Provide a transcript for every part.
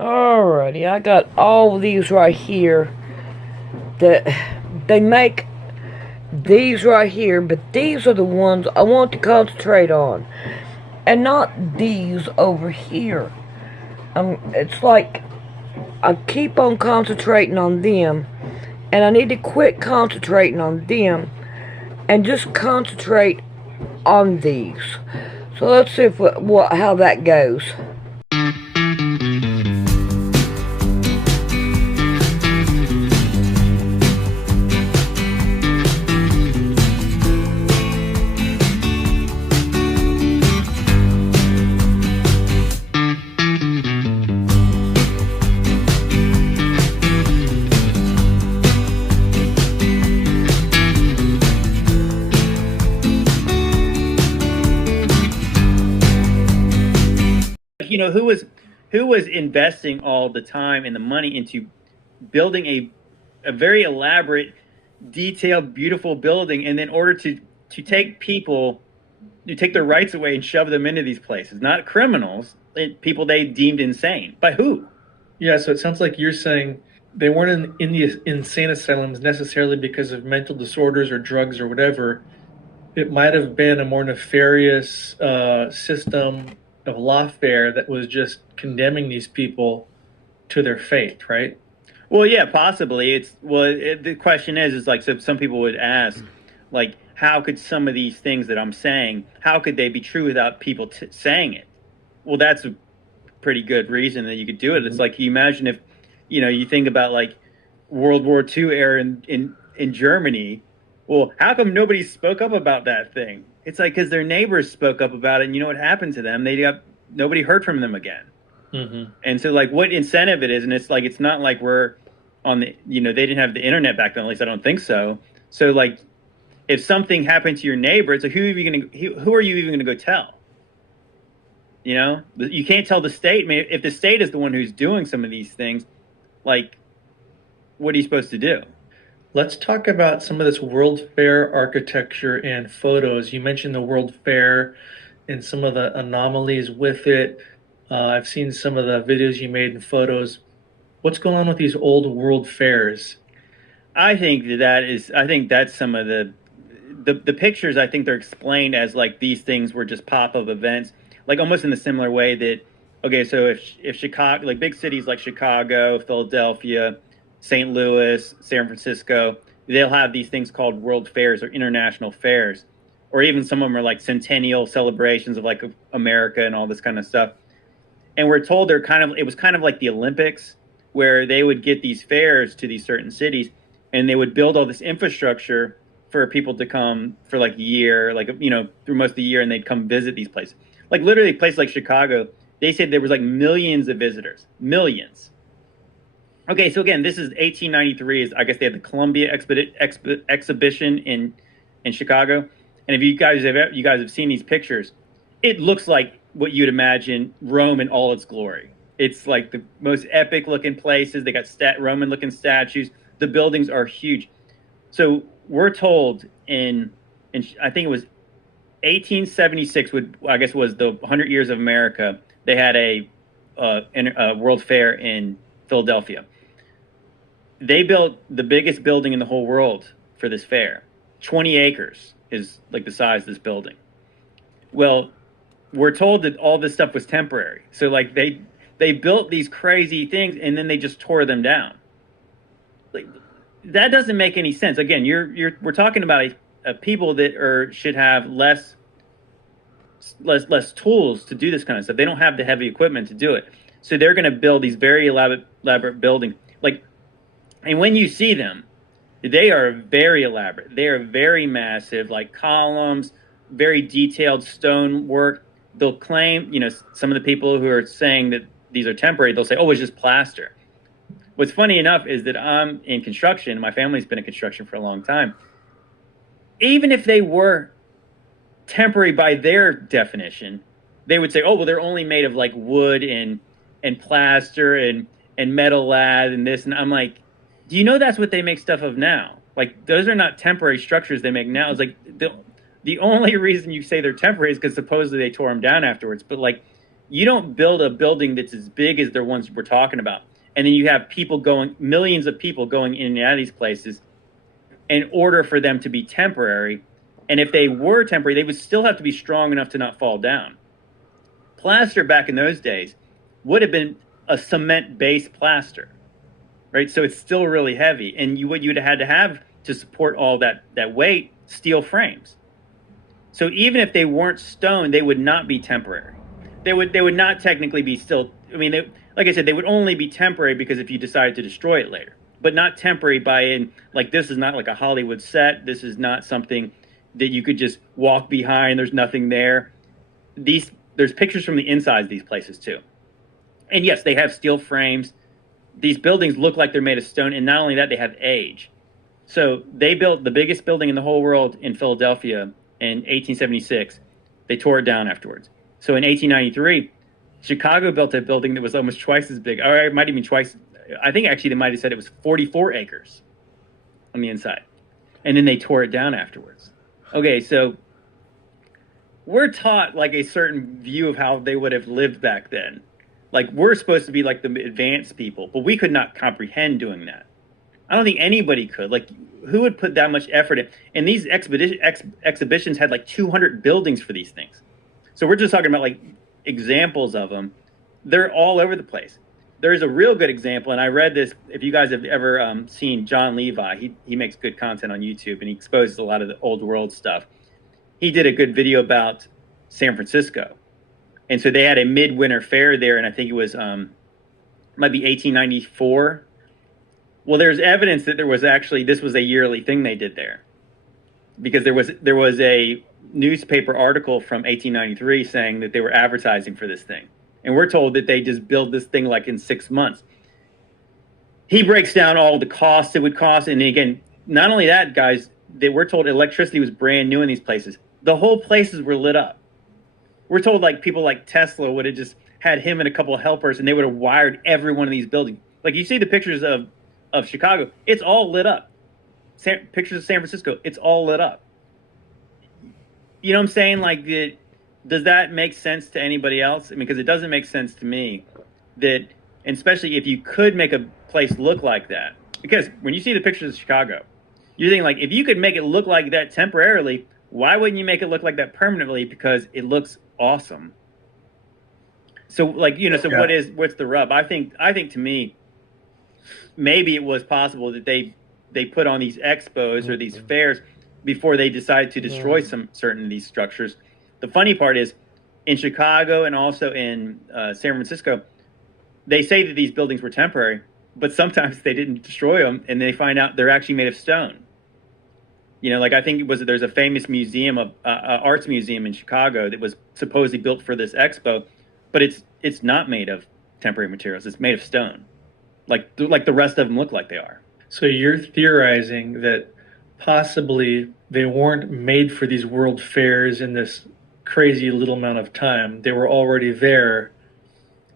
Alrighty, I got all of these right here that they make these right here, but these are the ones I want to concentrate on, and not these over here. It's like I keep on concentrating on them, and I need to quit concentrating on them and just concentrate on these. So let's see how that goes. Who was investing all the time and the money into building a very elaborate, detailed, beautiful building, and in order to take people, you take their rights away and shove them into these places, not criminals, people they deemed insane. By who? Yeah, so it sounds like you're saying they weren't in the insane asylums necessarily because of mental disorders or drugs or whatever. It might have been a more nefarious system of lawfare that was just condemning these people to their fate, right? Well, yeah, possibly. The question is like, so some people would ask, like, how could some of these things that I'm saying, how could they be true without people saying it? Well, that's a pretty good reason that you could do it. It's like, you imagine if, you think about like World War II era in Germany. Well, how come nobody spoke up about that thing? It's like because their neighbors spoke up about it, and you know what happened to them? Nobody heard from them again. Mm-hmm. And so, like, what incentive it is, and it's not like we're on the, they didn't have the internet back then. At least I don't think so. So, like, if something happened to your neighbor, it's like who are you even gonna go tell? You can't tell the state. I mean, if the state is the one who's doing some of these things, like, what are you supposed to do? Let's talk about some of this World Fair architecture and photos. You mentioned the World Fair and some of the anomalies with it. I've seen some of the videos you made and photos. What's going on with these old World Fairs? I think that's some of the pictures. I think they're explained as like these things were just pop-up events, like almost in the similar way that, okay, so if Chicago, like big cities like Chicago, Philadelphia, St. Louis, San Francisco, they'll have these things called world fairs or international fairs, or even some of them are like centennial celebrations of like America and all this kind of stuff. And we're told it was kind of like the Olympics, where they would get these fairs to these certain cities, and they would build all this infrastructure for people to come for like a year, like through most of the year, and they'd come visit these places. Like literally, a place like Chicago, they said there was like millions of visitors, millions. Okay, so again, this is 1893. Is I guess they had the Columbia exhibition in Chicago, and if you guys have seen these pictures, it looks like what you'd imagine Rome in all its glory. It's like the most epic looking places. They got Roman looking statues. The buildings are huge. So we're told in I think it was 1876 I guess was the 100 years of America. They had a World Fair in Philadelphia. They built the biggest building in the whole world for this fair. 20 acres is like the size of this building. Well, we're told that all this stuff was temporary. So like they built these crazy things and then they just tore them down. Like that doesn't make any sense. Again, we're talking about a people that should have less tools to do this kind of stuff. They don't have the heavy equipment to do it. So they're going to build these very elaborate buildings. Like, and when you see them, they are very elaborate. They are very massive, like columns, very detailed stone work. They'll claim, some of the people who are saying that these are temporary, they'll say, oh, it's just plaster. What's funny enough is that I'm in construction. My family's been in construction for a long time. Even if they were temporary by their definition, they would say, oh, well, they're only made of like wood and plaster and metal lath and this. And I'm like, do you know that's what they make stuff of now? Like, those are not temporary structures they make now. It's like the only reason you say they're temporary is because supposedly they tore them down afterwards. But like, You don't build a building that's as big as the ones we're talking about, and then you have people going, millions of people going in and out of these places in order for them to be temporary. And if they were temporary, they would still have to be strong enough to not fall down. Plaster back in those days would have been a cement-based plaster, right? So it's still really heavy, and what you'd had to have to support all that weight, steel frames. So even if they weren't stone, they would not be temporary. They would not technically be still. I mean, like I said, they would only be temporary because if you decided to destroy it later, but not temporary like this is not like a Hollywood set. This is not something that you could just walk behind. There's nothing there. There's pictures from the inside of these places too. And yes, they have steel frames. These buildings look like they're made of stone. And not only that, they have age. So they built the biggest building in the whole world in Philadelphia in 1876. They tore it down afterwards. So in 1893, Chicago built a building that was almost twice as big. Or it might even twice. I think actually they might have said it was 44 acres on the inside. And then they tore it down afterwards. Okay, so we're taught like a certain view of how they would have lived back then. Like we're supposed to be like the advanced people, but we could not comprehend doing that. I don't think anybody could. Like, who would put that much effort in? And these exhibitions had like 200 buildings for these things. So we're just talking about like examples of them. They're all over the place. There's a real good example, and I read this. If you guys have ever seen John Levi, he makes good content on YouTube, and he exposes a lot of the old world stuff. He did a good video about San Francisco. And so they had a midwinter fair there, and I think it was might be 1894. Well, there's evidence that this was a yearly thing they did there, because there was a newspaper article from 1893 saying that they were advertising for this thing, and we're told that they just built this thing like in 6 months. He breaks down all the costs it would cost, and again, not only that, guys, we're told electricity was brand new in these places. The whole places were lit up. We're told like people like Tesla would have just had him and a couple of helpers, and they would have wired every one of these buildings. Like you see the pictures of Chicago, it's all lit up. Pictures of San Francisco, it's all lit up. You know what I'm saying? Like, does that make sense to anybody else? I mean, because it doesn't make sense to me that, and especially if you could make a place look like that. Because when you see the pictures of Chicago, you're thinking like, if you could make it look like that temporarily, why wouldn't you make it look like that permanently? Because it looks awesome. So like, what's the rub? I think to me, maybe it was possible that they put on these expos or these fairs before they decided to destroy some certain of these structures. The funny part is, in Chicago and also in San Francisco, they say that these buildings were temporary, but sometimes they didn't destroy them, and they find out they're actually made of stone. Like I think there's a famous museum arts museum in Chicago that was supposedly built for this expo, but it's not made of temporary materials. It's made of stone, like the rest of them look like they are. So you're theorizing that possibly they weren't made for these world fairs in this crazy little amount of time. They were already there.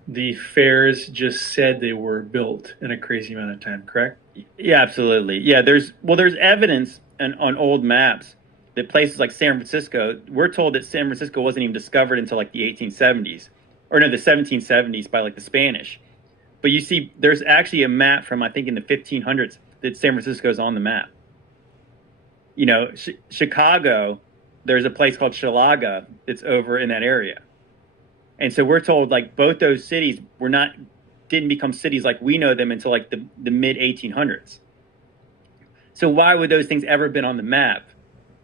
The fairs just said they were built in a crazy amount of time, correct? Yeah, absolutely. Yeah, there's evidence on old maps that places like San Francisco, we're told that San Francisco wasn't even discovered until like the 1870s, or no, the 1770s by like the Spanish. But you see, there's actually a map from, I think, in the 1500s that San Francisco is on the map. Chicago, there's a place called Chilaga that's over in that area. And so we're told like both those cities didn't become cities like we know them until like the mid 1800s. So why would those things ever been on the map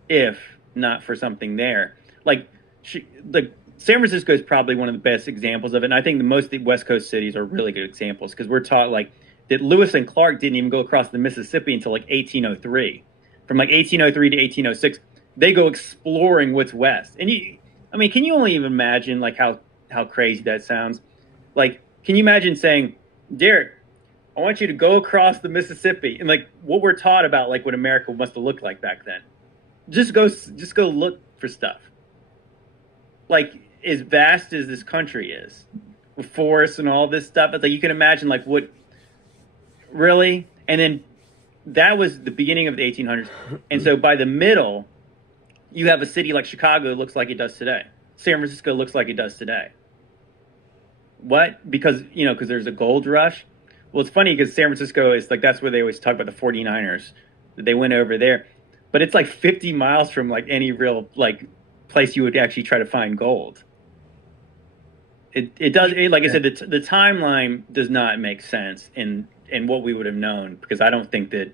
if not for something there? Like San Francisco is probably one of the best examples of it. And I think most of the West Coast cities are really good examples, because we're taught like that Lewis and Clark didn't even go across the Mississippi until like 1803. From like 1803 to 1806, they go exploring what's west. And can you only even imagine like how crazy that sounds? Like, can you imagine saying, Derek, I want you to go across the Mississippi, and like what we're taught about like what America must have looked like back then. Just go look for stuff. Like as vast as this country is, with forests and all this stuff, it's like you can imagine like what really. And then that was the beginning of the 1800s, and so by the middle, you have a city like Chicago looks like it does today. San Francisco looks like it does today. what? Because, because there's a gold rush. Well, it's funny because San Francisco is like, that's where they always talk about the 49ers. They went over there. But it's like 50 miles from like any real like place you would actually try to find gold. It does, like I said, the timeline does not make sense in what we would have known, because I don't think that,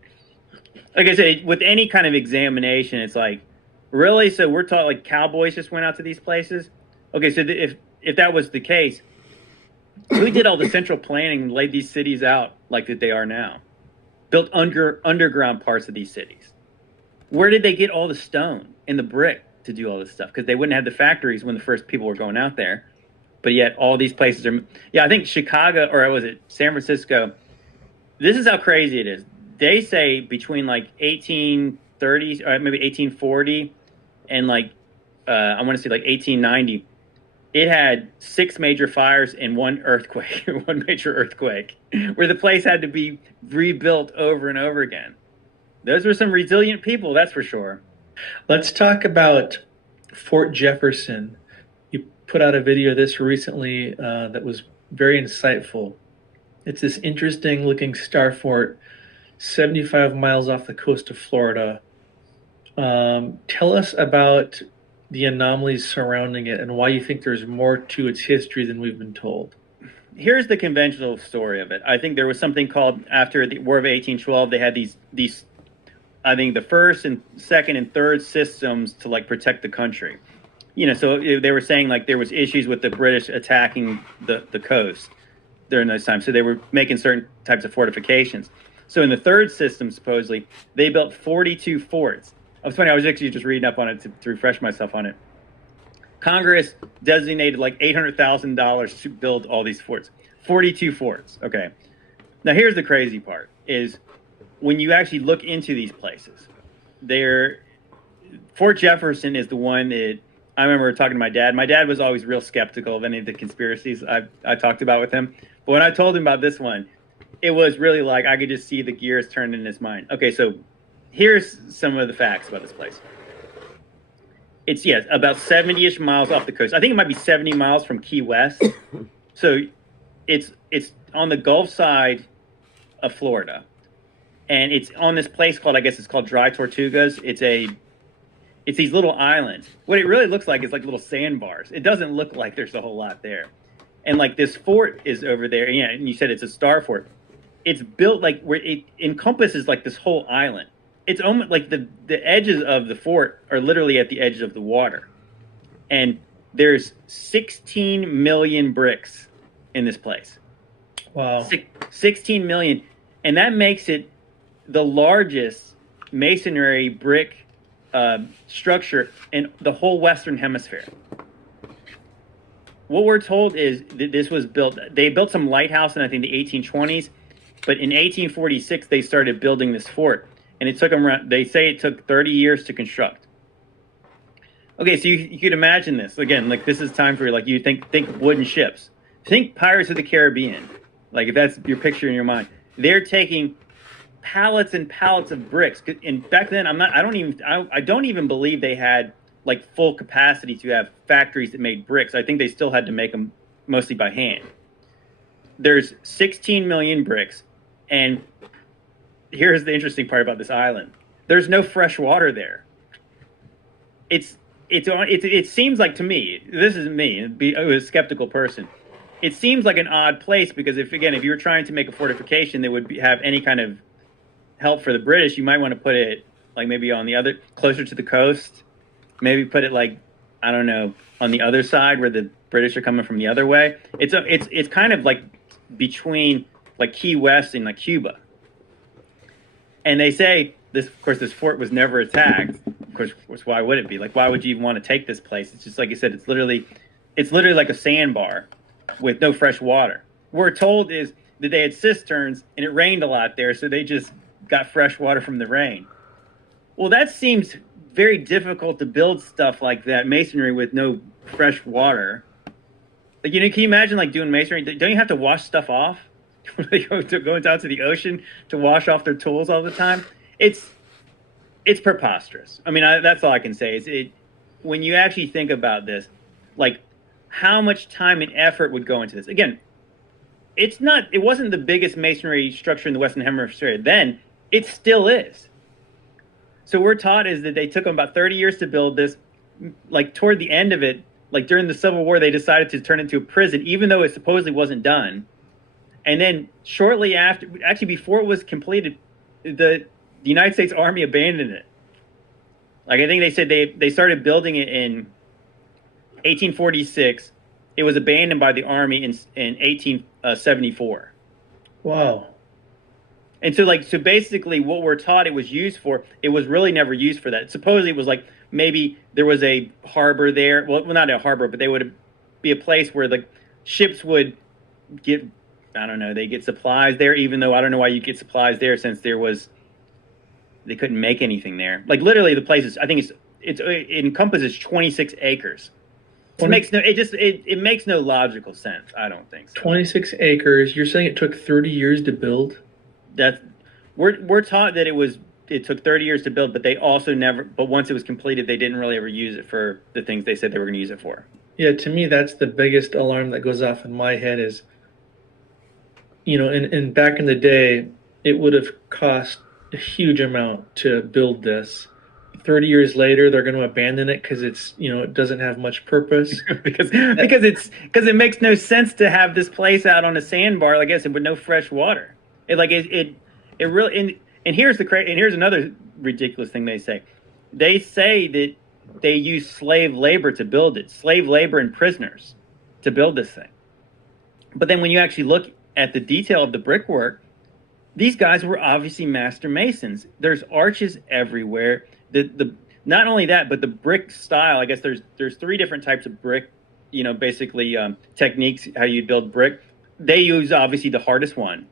like I said, with any kind of examination, it's like, really? So we're taught like cowboys just went out to these places? Okay, so if that was the case, who did all the central planning and laid these cities out like that they are now? Built underground parts of these cities. Where did they get all the stone and the brick to do all this stuff? Because they wouldn't have the factories when the first people were going out there. But yet all these places are... Yeah, I think Chicago, or was it San Francisco? This is how crazy it is. They say between like 1830, or maybe 1840, and like, I want to say like 1890, it had 6 major fires and 1 earthquake, one major earthquake, where the place had to be rebuilt over and over again. Those were some resilient people, that's for sure. Let's talk about Fort Jefferson. You put out a video of this recently that was very insightful. It's this interesting looking star fort, 75 miles off the coast of Florida. Tell us about the anomalies surrounding it and why you think there's more to its history than we've been told. Here's the conventional story of it. I think there was something called, after the War of 1812, they had these I think the first and second and third systems to like protect the country. So they were saying like there was issues with the British attacking the coast during those times. So they were making certain types of fortifications. So in the third system, supposedly, they built 42 forts. It was funny, I was actually just reading up on it to refresh myself on it. Congress designated like $800,000 to build all these forts. 42 forts, okay. Now here's the crazy part, is when you actually look into these places, Fort Jefferson is the one that I remember talking to my dad. My dad was always real skeptical of any of the conspiracies I talked about with him. But when I told him about this one, it was really like I could just see the gears turn in his mind. Okay, so here's some of the facts about this place. It's, yes, about 70-ish miles off the coast. I think it might be 70 miles from Key West. So it's on the Gulf side of Florida. And it's on this place called, I guess it's called Dry Tortugas. It's these little islands. What it really looks like is like little sandbars. It doesn't look like there's a whole lot there. And like this fort is over there. Yeah, and you said it's a star fort. It's built like where it encompasses like this whole island. It's almost like the edges of the fort are literally at the edge of the water. And there's 16 million bricks in this place. Wow. 16 million. And that makes it the largest masonry brick structure in the whole Western Hemisphere. What we're told is that this was built, they built some lighthouse in, I think, the 1820s, but in 1846, they started building this fort. And it took them around, they say it took 30 years to construct. Okay, so you could imagine this. Again, like this is time for, like, you think wooden ships. Think Pirates of the Caribbean. Like, if that's your picture in your mind. They're taking pallets and pallets of bricks. And back then, I don't even believe they had like full capacity to have factories that made bricks. I think they still had to make them mostly by hand. There's 16 million bricks, and here's the interesting part about this island: there's no fresh water there. It seems like, to me, this is me, a skeptical person. It seems like an odd place, because if you were trying to make a fortification that would have any kind of help for the British, you might want to put it like maybe on the other, closer to the coast. Maybe put it like, I don't know, on the other side where the British are coming from the other way. It's kind of like between like Key West and like Cuba. And they say this, of course, this fort was never attacked. Of course, why would it be? Like, why would you even want to take this place? It's just like you said, it's literally like a sandbar with no fresh water. What we're told is that they had cisterns and it rained a lot there, so they just got fresh water from the rain. Well, that seems very difficult to build stuff like that, masonry, with no fresh water. Like, can you imagine like doing masonry? Don't you have to wash stuff off? They go down to the ocean to wash off their tools all the time. It's preposterous. I mean, that's all I can say. When you actually think about this, like, how much time and effort would go into this. Again, it wasn't the biggest masonry structure in the Western Hemisphere then. It still is. So we're taught is that they took them about 30 years to build this. Like toward the end of it, like during the Civil War, they decided to turn it into a prison, even though it supposedly wasn't done. And then shortly after, actually before it was completed, the United States Army abandoned it. Like I think they said they started building it in 1846. It was abandoned by the Army in 1874. Wow. And so basically what we're taught it was used for, it was really never used for that. Supposedly it was like maybe there was a harbor there. Well, not a harbor, but they would be a place where the ships would get, I don't know, they get supplies there, even though I don't know why you get supplies there since they couldn't make anything there. Like literally the place is, I think it encompasses 26 acres. It makes no logical sense. I don't think so. 26 acres. You're saying it took 30 years to build? We're taught that it took 30 years to build, but they also but once it was completed, they didn't really ever use it for the things they said they were going to use it for. Yeah, to me, that's the biggest alarm that goes off in my head is, in back in the day, it would have cost a huge amount to build this. 30 years later, they're going to abandon it because it's, it doesn't have much purpose. because it makes no sense to have this place out on a sandbar, like I said, with no fresh water. It really, and here's another ridiculous thing they say. They say that they use slave labor to build it, slave labor and prisoners to build this thing. But then when you actually look at the detail of the brickwork, these guys were obviously master masons. There's arches everywhere. Not only that, but the brick style. I guess there's three different types of brick. Basically techniques how you build brick. They use obviously the hardest one,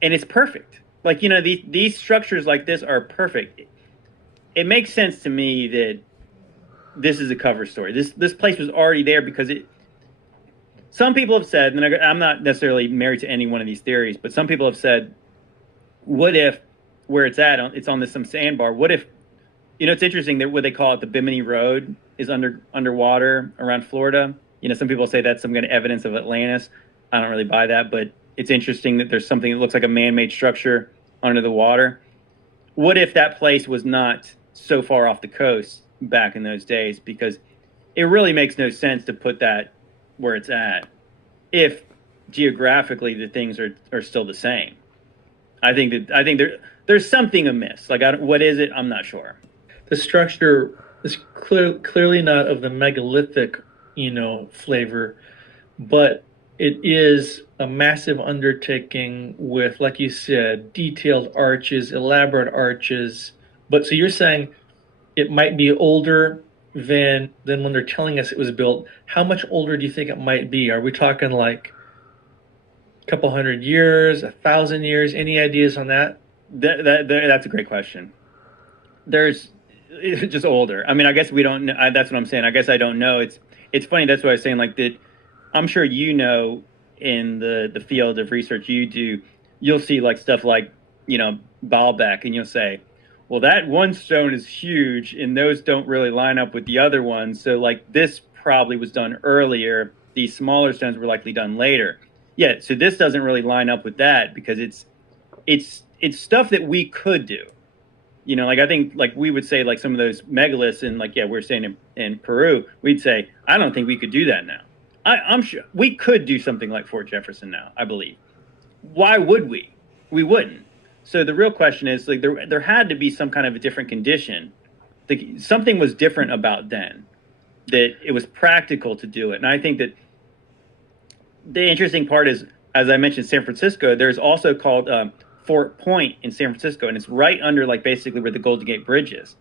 and it's perfect. Like these structures like this are perfect. It makes sense to me that this is a cover story. This place was already there because it. Some people have said, and I'm not necessarily married to any one of these theories, but some people have said, what if where it's at, it's on some sandbar? What if, it's interesting that what they call it, the Bimini Road, is underwater around Florida. Some people say that's some kind of evidence of Atlantis. I don't really buy that, but it's interesting that there's something that looks like a man-made structure under the water. What if that place was not so far off the coast back in those days? Because it really makes no sense to put that where it's at if geographically the things are still the same. I think there's something amiss. Like, what is it? I'm not sure. The structure is clearly not of the megalithic, flavor, but it is a massive undertaking with, like you said, detailed arches, elaborate arches. But so you're saying it might be older than when they're telling us it was built. How much older do you think it might be? Are we talking like a couple hundred years, 1,000 years? Any ideas on that? That's a great question. It's just older. I mean, I guess we don't know. That's what I'm saying. I guess I don't know. It's funny. That's what I was saying. Like that, I'm sure in the field of research you do, you'll see like stuff like Baalbek, and you'll say, well, that one stone is huge, and those don't really line up with the other ones. So, like, this probably was done earlier. These smaller stones were likely done later. Yeah, so this doesn't really line up with that because it's stuff that we could do. Like I think, like we would say, like some of those megaliths, and like we're saying in Peru, we'd say, I don't think we could do that now. I'm sure we could do something like Fort Jefferson now. I believe. Why would we? We wouldn't. So the real question is, like, there had to be some kind of a different condition. Something was different about then, that it was practical to do it. And I think that the interesting part is, as I mentioned, San Francisco, there's also called Fort Point in San Francisco, and it's right under, like, basically where the Golden Gate Bridge is.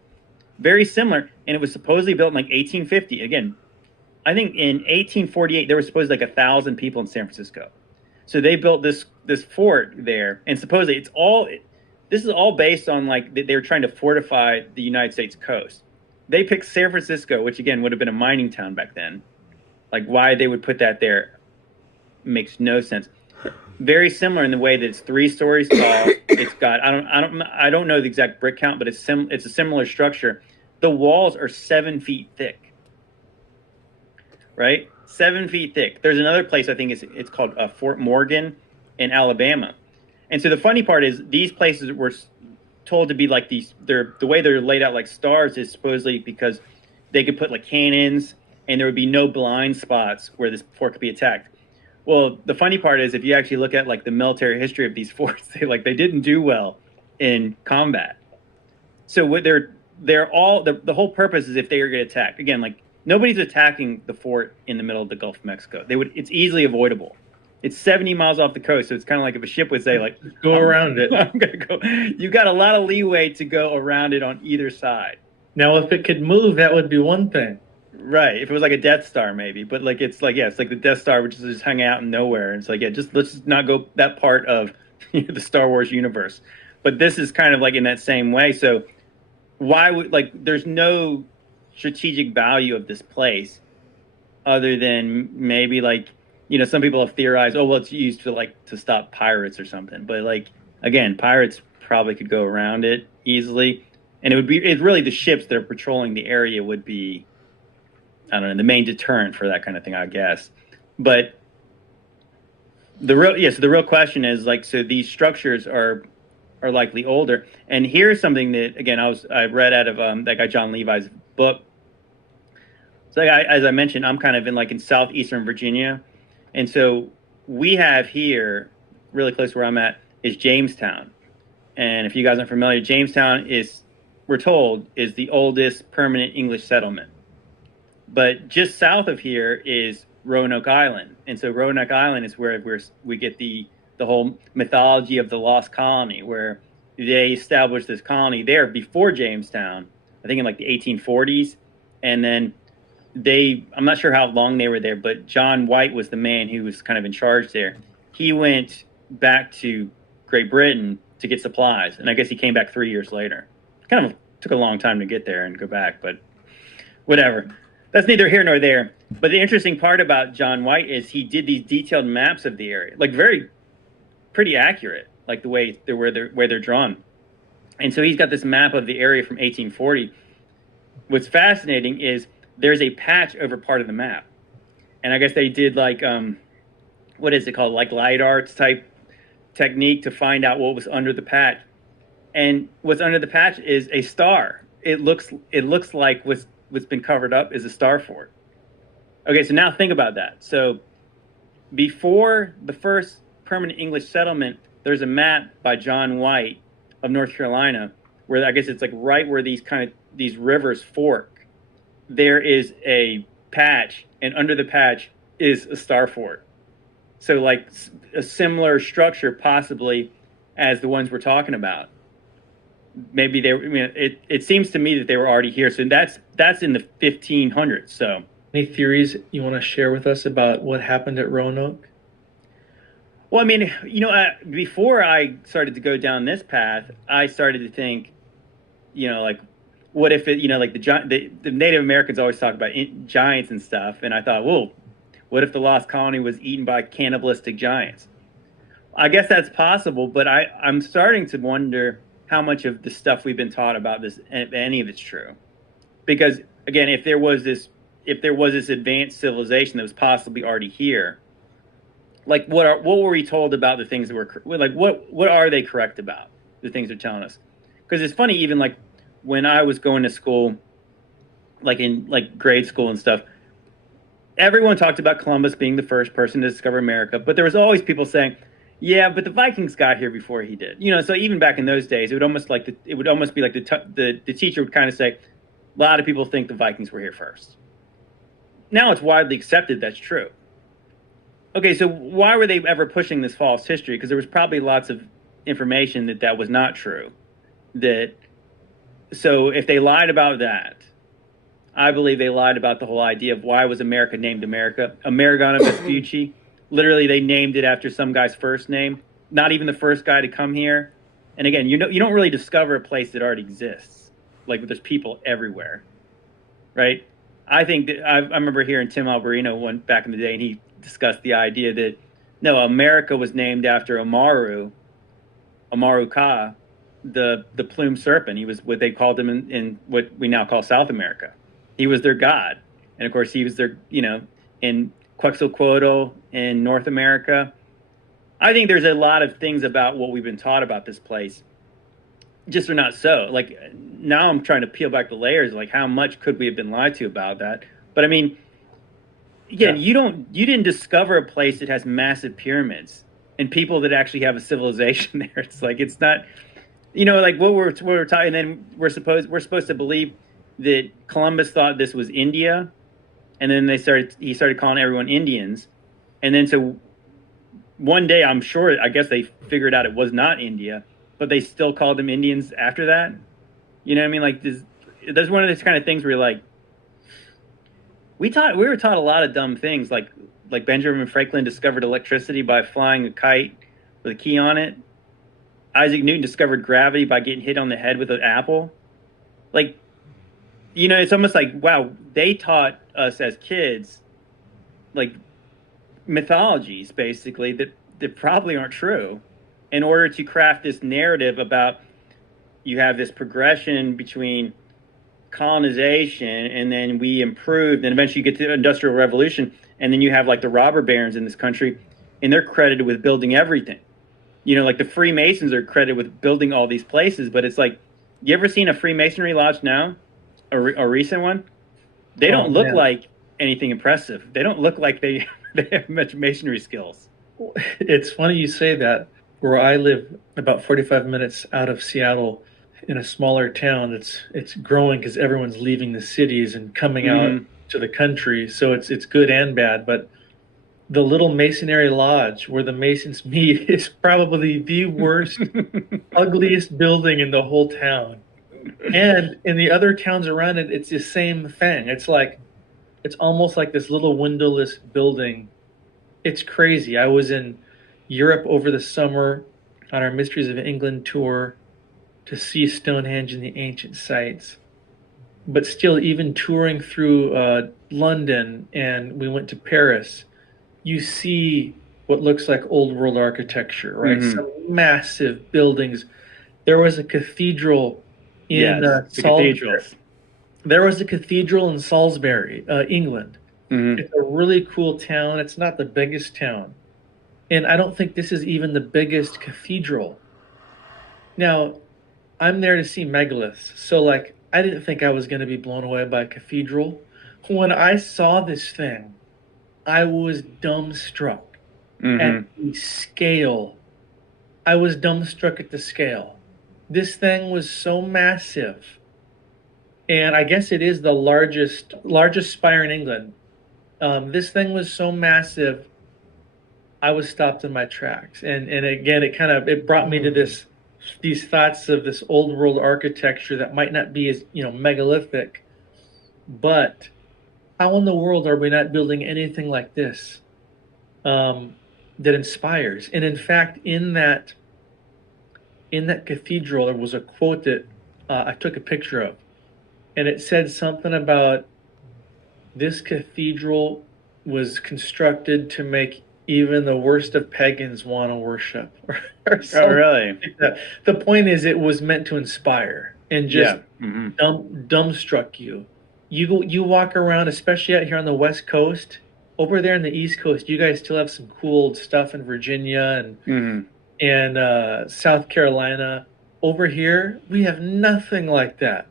Very similar, and it was supposedly built in, like, 1850. Again, I think in 1848, there was supposedly, like, 1,000 people in San Francisco. So they built this fort there, and supposedly this is all based on like they were trying to fortify the United States coast. They picked San Francisco, which again would have been a mining town back then. Like why they would put that there makes no sense. Very similar in the way that it's 3 stories tall. It's got I don't know the exact brick count, but it's a similar structure. The walls are 7 feet thick, right? 7 feet thick. There's another place I think it's called Fort Morgan in Alabama. And so the funny part is these places were told to be like these. The way they're laid out like stars is supposedly because they could put like cannons and there would be no blind spots where this fort could be attacked. Well, the funny part is if you actually look at like the military history of these forts, they didn't do well in combat. So what they're all the whole purpose is if they are going to attack again, like nobody's attacking the fort in the middle of the Gulf of Mexico. It's easily avoidable. It's 70 miles off the coast, so it's kind of like if a ship would say, like, go around it. I'm gonna go. You got a lot of leeway to go around it on either side. Now, if it could move, that would be one thing. Right. If it was like a Death Star, maybe. But like it's like the Death Star, which is just hanging out in nowhere. And it's like, let's just not go that part of the Star Wars universe. But this is kind of like in that same way. So why would there's no strategic value of this place other than maybe some people have theorized, oh, well, it's used to stop pirates or something. But again, pirates probably could go around it easily. And it's really the ships that are patrolling the area would be, I don't know, the main deterrent for that kind of thing, I guess. But so the real question is so these structures are likely older. And here's something that, again, I read out of that guy John Levi's book. So as I mentioned, I'm kind of in southeastern Virginia. And so we have here, really close to where I'm at, is Jamestown. And if you guys aren't familiar, Jamestown we're told, is the oldest permanent English settlement. But just south of here is Roanoke Island. And so Roanoke Island is where we get the whole mythology of the lost colony, where they established this colony there before Jamestown, I think in the 1840s. And then I'm not sure how long they were there, but John White was the man who was kind of in charge there. He went back to Great Britain to get supplies, and I guess he came back 3 years later. Kind of took a long time to get there and go back, but whatever. That's neither here nor there. But the interesting part about John White is he did these detailed maps of the area, pretty accurate, the way they're drawn. And so he's got this map of the area from 1840. What's fascinating is there's a patch over part of the map. And I guess they did what is it called? LiDAR type technique to find out what was under the patch. And what's under the patch is a star. It looks like what's been covered up is a star fort. Okay, so now think about that. So before the first permanent English settlement, there's a map by John White of North Carolina where I guess it's right where these rivers fork. There is a patch, and under the patch is a star fort. So a similar structure possibly as the ones we're talking about. Maybe it seems to me that they were already here. So that's in the 1500s. So any theories you want to share with us about what happened at Roanoke? Well, I mean, before I started to go down this path, I started to think, what if it, the Native Americans always talk about giants and stuff. And I thought, well, what if the lost colony was eaten by cannibalistic giants? I guess that's possible, but I'm starting to wonder how much of the stuff we've been taught about this, any of it's true. Because again, if there was this advanced civilization that was possibly already here, what were we told about the things that were what are they correct about the things they're telling us? Because it's funny, even when I was going to school, in grade school and stuff, everyone talked about Columbus being the first person to discover America, but there was always people saying, yeah, but the Vikings got here before he did. So even back in those days, it would almost be like the teacher would kind of say, a lot of people think the Vikings were here first. Now it's widely accepted that's true. Okay, so why were they ever pushing this false history? Because there was probably lots of information that was not true. So if they lied about that, I believe they lied about the whole idea of why was America named America. Amerigana Vespucci. Literally, they named it after some guy's first name, not even the first guy to come here. And again, you don't really discover a place that already exists. There's people everywhere, right? I think that I remember hearing Tim Alberino back in the day, and he discussed the idea that no, America was named after Amaru Ka, the plumed serpent. He was what they called him in what we now call South America. He was their god, and of course, he was their in Quetzalcoatl in North America. I think there's a lot of things about what we've been taught about this place just are not so. Like now I'm trying to peel back the layers, like how much could we have been lied to about that? But I mean, again, you didn't discover a place that has massive pyramids and people that actually have a civilization there. It's like it's not, like what we're talking. And then we're supposed to believe that Columbus thought this was India, and then he started calling everyone Indians, and then so one day I guess they figured out it was not India, but they still called them Indians after that. You know what I mean? Like there's one of those kind of things where you're like, we were taught a lot of dumb things, like Benjamin Franklin discovered electricity by flying a kite with a key on it. Isaac Newton discovered gravity by getting hit on the head with an apple. Like, it's almost like, wow, they taught us as kids, like, mythologies, basically, that probably aren't true, in order to craft this narrative about you have this progression between colonization, and then we improved, and eventually you get to the Industrial Revolution, and then you have like the robber barons in this country, and they're credited with building everything. Like the Freemasons are credited with building all these places, but it's like, you ever seen a Freemasonry lodge now, a recent one? They don't look like anything impressive. They don't look like they have much masonry skills. It's funny you say that. Where I live, about 45 minutes out of Seattle, in a smaller town, it's growing because everyone's leaving the cities and coming out to the country. So it's good and bad. But the little Masonry lodge where the Masons meet is probably the worst, ugliest building in the whole town. And in the other towns around it, it's the same thing. It's almost like this little windowless building. It's crazy. I was in Europe over the summer on our Mysteries of England tour to see Stonehenge and the ancient sites. But still, even touring through London, and we went to Paris, you see what looks like old world architecture, right? Some massive buildings. There was a cathedral in Salisbury. There was a cathedral in Salisbury, England. It's a really cool town. It's not the biggest town. And I don't think this is even the biggest cathedral. Now, I'm there to see megaliths. So, like, I didn't think I was going to be blown away by a cathedral. When I saw this thing, I was dumbstruck at the scale. I was dumbstruck at the scale. This thing was so massive. And I guess it is the largest spire in England. This thing was so massive, I was stopped in my tracks. And again, it brought me to these thoughts of this old world architecture that might not be as, megalithic, but how in the world are we not building anything like this that inspires? And in fact, in that cathedral, there was a quote that I took a picture of, and it said something about this cathedral was constructed to make even the worst of pagans want to worship. Or oh, really? Like that. The point is, it was meant to inspire and just dumbstruck you. You walk around, especially out here on the West Coast. Over there on the East Coast, you guys still have some cool stuff in Virginia and South Carolina. Over here, we have nothing like that.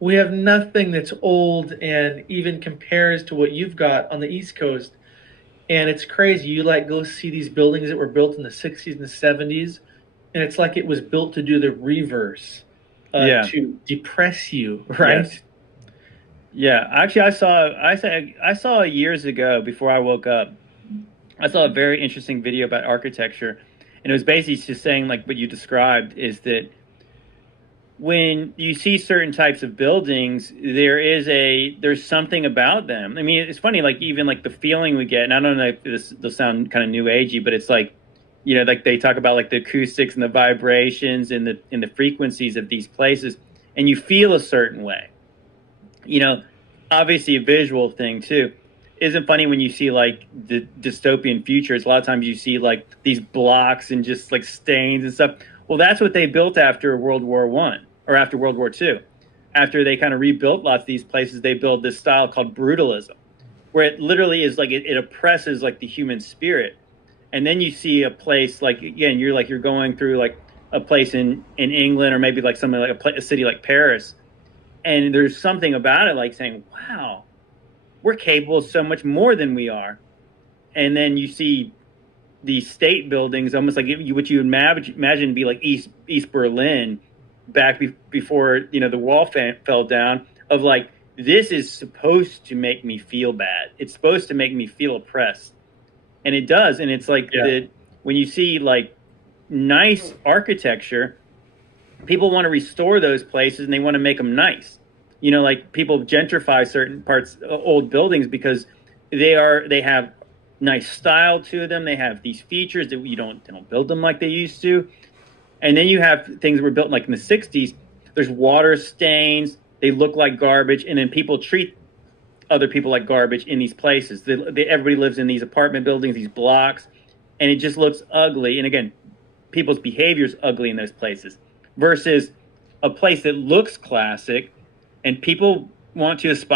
We have nothing that's old and even compares to what you've got on the East Coast. And it's crazy. You go see these buildings that were built in the 60s and the 70s, and it's like it was built to do the reverse, to depress you, right? Yes. Yeah, actually, I saw years ago, before I woke up, I saw a very interesting video about architecture, and it was basically just saying, like what you described, is that when you see certain types of buildings, there's something about them. I mean, it's funny, like even like the feeling we get, and I don't know if this will sound kind of new agey, but it's like, like they talk about like the acoustics and the vibrations and the frequencies of these places, and you feel a certain way. Obviously a visual thing too. Isn't funny when you see like the dystopian futures, a lot of times you see like these blocks and just like stains and stuff. Well, that's what they built after World War I or after World War II. After they kind of rebuilt lots of these places, they built this style called brutalism. where it literally is like it oppresses like the human spirit. And then you see a place like, again, you're going through like a place in England, or maybe like something like a city like Paris, and there's something about it like saying, wow, we're capable of so much more than we are. And then you see these state buildings, almost like what you imagine be like East Berlin back before the wall fell down, of like, this is supposed to make me feel bad. It's supposed to make me feel oppressed. And it does. And it's like when you see like nice architecture, people want to restore those places and they want to make them nice. Like people gentrify certain parts, old buildings, because they have nice style to them. They have these features that they don't build them like they used to. And then you have things that were built like in the 60s. There's water stains. They look like garbage. And then people treat other people like garbage in these places. Everybody lives in these apartment buildings, these blocks, and it just looks ugly. And again, people's behavior is ugly in those places, versus a place that looks classic and people want to aspire